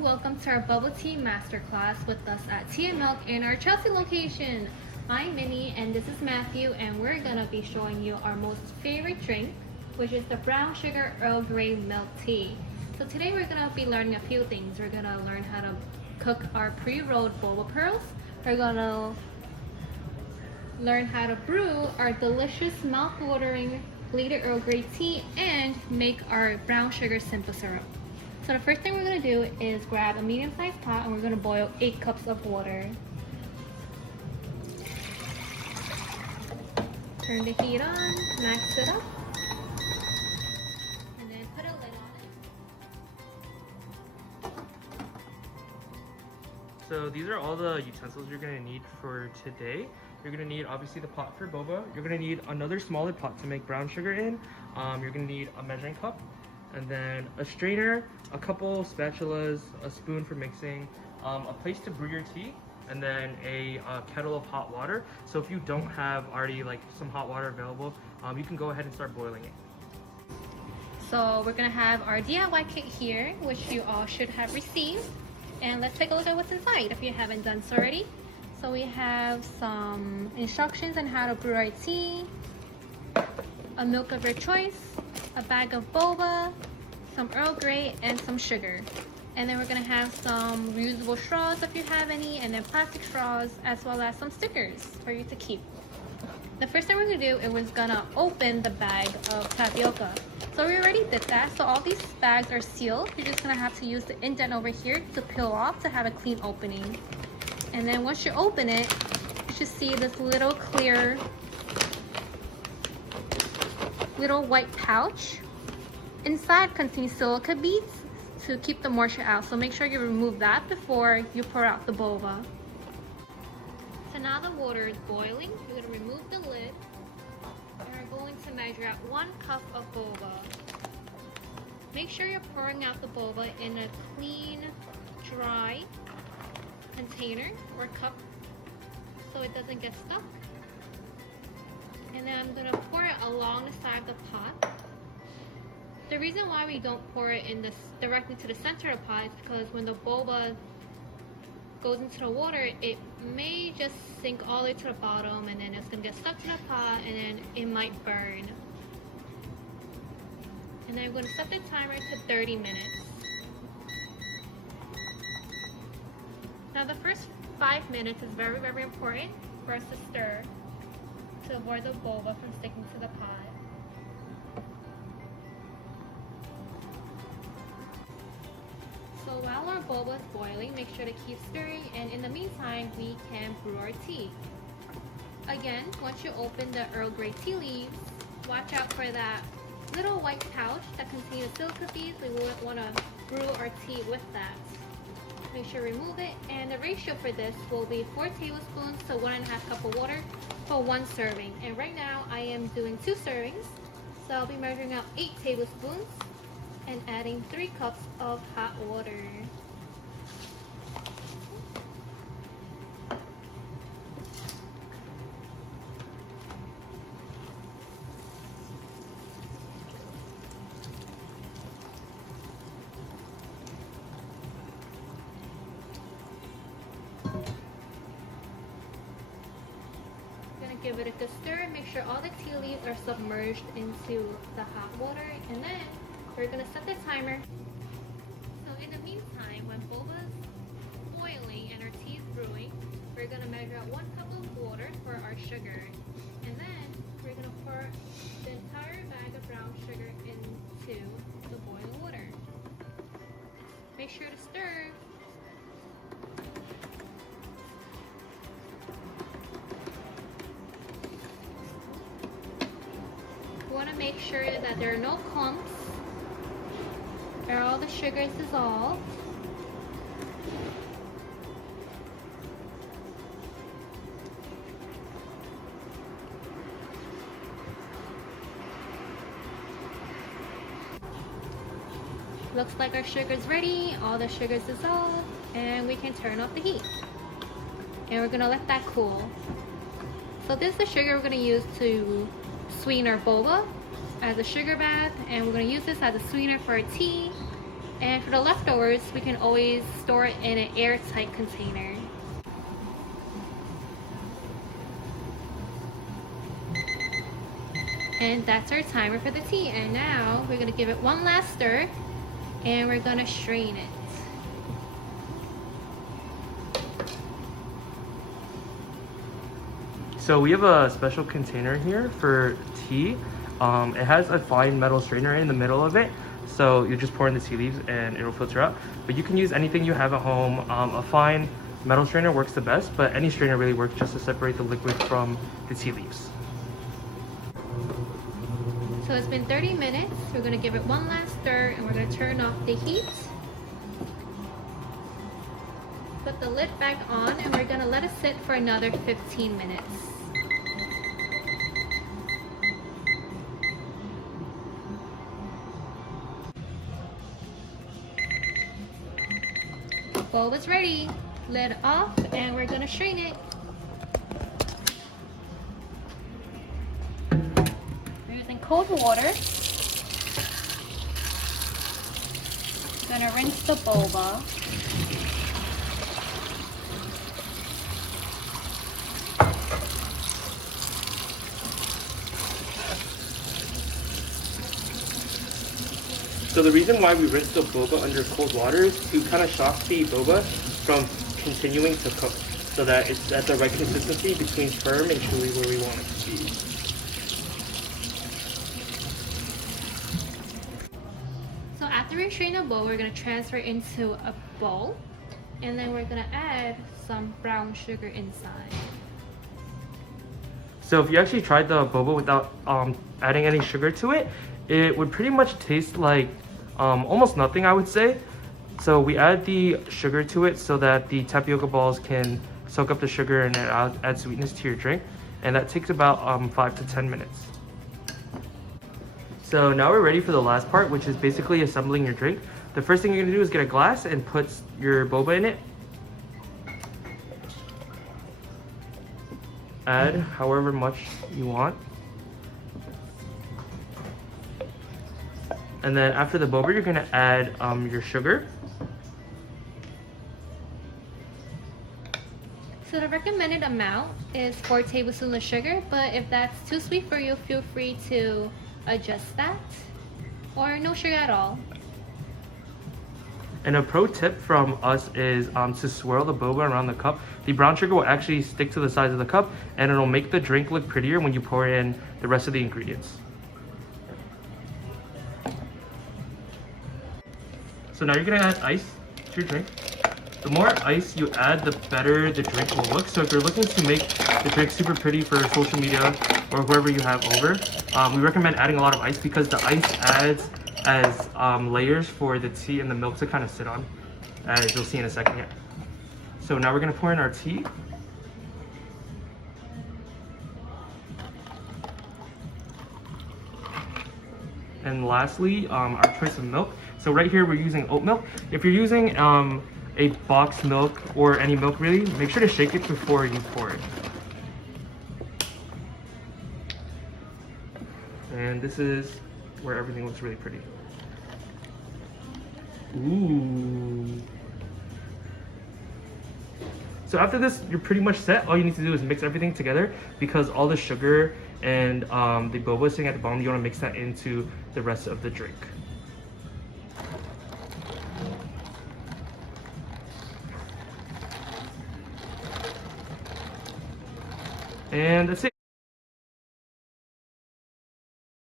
welcome to our bubble tea masterclass with us at Tea and Milk in our Chelsea location. I'm Minnie and this is Matthew, and we're gonna be showing you our most favorite drink, which is the brown sugar Earl Grey milk tea. So today we're gonna be learning a few things. We're gonna learn how to cook our pre-rolled boba pearls. We're gonna learn how to brew our delicious mouth-watering bleeded Earl Grey tea and make our brown sugar simple syrup. So the first thing we're going to do is grab a medium-sized pot and we're going to boil 8 cups of water. Turn the heat on, max it up, and then put a lid on it. So these are all the utensils you're going to need for today. You're going to need obviously the pot for boba. You're going to need another smaller pot to make brown sugar in. You're going to need a measuring cup, and then a strainer, a couple spatulas, a spoon for mixing, a place to brew your tea, and then a kettle of hot water. So if you don't have already like some hot water available, you can go ahead and start boiling it. So we're gonna have our DIY kit here, which you all should have received. And let's take a look at what's inside if you haven't done so already. So we have some instructions on how to brew our tea, a milk of your choice, a bag of boba, some Earl Grey, and some sugar. And then we're gonna have some reusable straws if you have any, and then plastic straws, as well as some stickers for you to keep. The first thing we're gonna do is we're gonna open the bag of tapioca. So we already did that, so all these bags are sealed. You're just gonna have to use the indent over here to peel off to have a clean opening. And then once you open it, you should see this little clear little white pouch. Inside contains silica beads to keep the moisture out, so make sure you remove that before you pour out the boba. So now the water is boiling. You're going to remove the lid and we're going to measure out 1 cup of boba. Make sure you're pouring out the boba in a clean, dry container or cup so it doesn't get stuck. And then I'm gonna pour it along the side of the pot. The reason why we don't pour it in directly to the center of the pot is because when the boba goes into the water, it may just sink all the way to the bottom, and then it's gonna get stuck to the pot, and then it might burn. And then I'm gonna set the timer to 30 minutes. Now the first 5 minutes is very, very important for us to stir to avoid the boba from sticking to the pot. So while our boba is boiling, make sure to keep stirring, and in the meantime, we can brew our tea. Again, once you open the Earl Grey tea leaves, watch out for that little white pouch that contains silica beads. We wouldn't want to brew our tea with that. Make sure to remove it, and the ratio for this will be 4 tablespoons to 1.5 cup of water for 1 serving. And right now I am doing 2 servings, so I'll be measuring out 8 tablespoons and adding 3 cups of hot water. Give it a good stir. Make sure all the tea leaves are submerged into the hot water, and then we're gonna set the timer. So in the meantime, when boba's boiling and our tea is brewing, we're gonna measure out 1 cup of water for our sugar, and then we're gonna pour the entire bag of brown sugar into the boiling water. Make sure to stir. You want to make sure that there are no clumps, where all the sugar is dissolved. Looks like our sugar is ready, all the sugar is dissolved, and we can turn off the heat. And we're going to let that cool. So this is the sugar we're going to use to sweeten our boba as a sugar bath, and we're going to use this as a sweetener for our tea. And for the leftovers, we can always store it in an airtight container. And that's our timer for the tea. And now we're gonna give it one last stir and we're gonna strain it. So we have a special container here for tea. It has a fine metal strainer in the middle of it. So you just pour in the tea leaves and it'll filter out. But you can use anything you have at home. A fine metal strainer works the best, but any strainer really works just to separate the liquid from the tea leaves. So it's been 30 minutes. We're gonna give it one last stir and we're gonna turn off the heat. Put the lid back on and we're gonna let it sit for another 15 minutes. Boba's ready. Lid off and we're gonna strain it. We're using cold water. Gonna rinse the boba. So the reason why we rinse the boba under cold water is to kind of shock the boba from continuing to cook, so that it's at the right consistency between firm and chewy where we want it to be. So after we strain the boba, we're gonna transfer it into a bowl, and then we're gonna add some brown sugar inside. So if you actually tried the boba without adding any sugar to it, it would pretty much taste like almost nothing, I would say. So we add the sugar to it so that the tapioca balls can soak up the sugar and add sweetness to your drink. And that takes about 5 to 10 minutes. So now we're ready for the last part, which is basically assembling your drink. The first thing you're gonna do is get a glass and put your boba in it. Add however much you want. And then after the boba, you're gonna add your sugar. So the recommended amount is 4 tablespoons of sugar, but if that's too sweet for you, feel free to adjust that, or no sugar at all. And a pro tip from us is to swirl the boba around the cup. The brown sugar will actually stick to the sides of the cup and it'll make the drink look prettier when you pour in the rest of the ingredients. So now you're gonna add ice to your drink. The more ice you add, the better the drink will look. So if you're looking to make the drink super pretty for social media or whoever you have over, we recommend adding a lot of ice because the ice adds as layers for the tea and the milk to kind of sit on, as you'll see in a second here. So now we're gonna pour in our tea. And lastly, our choice of milk. So right here we're using oat milk. If you're using a box milk or any milk really, make sure to shake it before you pour it. And this is where everything looks really pretty. Ooh. So after this, you're pretty much set. All you need to do is mix everything together because all the sugar and the boba sitting at the bottom, you want to mix that into the rest of the drink. And that's it.